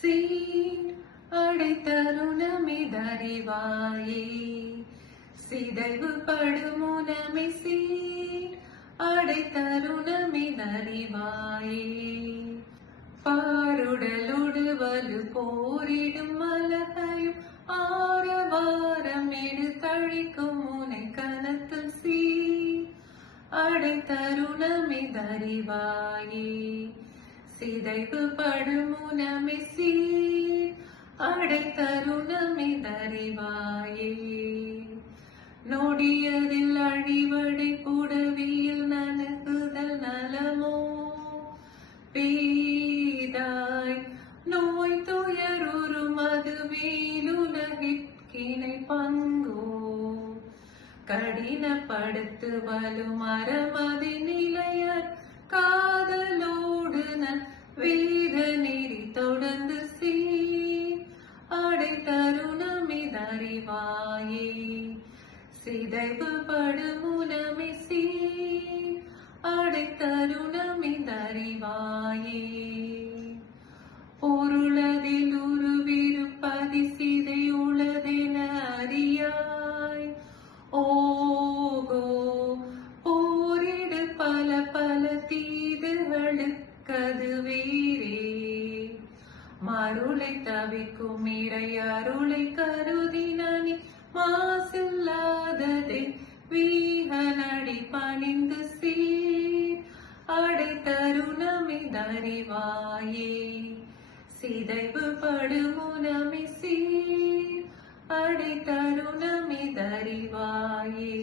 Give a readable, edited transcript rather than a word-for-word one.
சீர் அடைத்தருணமிதறிவாயே சிதைவு படுமுனமை சீர் அடைத்தருணமிதறிவாயே பாருடலோடு வலு போரிடும் மலகையும் ஆரவாரம் எடுத்தழிக்கும் முனை கனத்தில் சீர் அடைத்தருணமிதறிவாயே சிதைவு படுமுனமை சீர் அடைத்தருணமிதறிவாயே நொடியதில் அழிவடை புடவியில் நனகுதல் நலமோ பேதாய் நோய் துயருறும் அது வேலுலகிற்கிணை பங்கோ கடினப்படுத்து வலும் அறமதி நிலையர் காதலோடு வேத நெறி தொடர்ந்து சீர் அடைத்தருணமிதறிவாயே சிதைவு படுமுனமை சீர் அடைத்தருணமிதறிவாயே பொருளதில் உருவிருப்பதி சிதை உளதென அறியாய் ஓகோ போரிடு பல பல தீதுகளுக்கது வேறே மருளை தவிக்கும் இறை அருளை கருதினி மாசில்லாததை வீகனடி பணிந்து சீர் அடைத்தருணமிதறிவாயே சிதைவு படுமுனமை சீர் அடைத்தருணமிதறிவாயே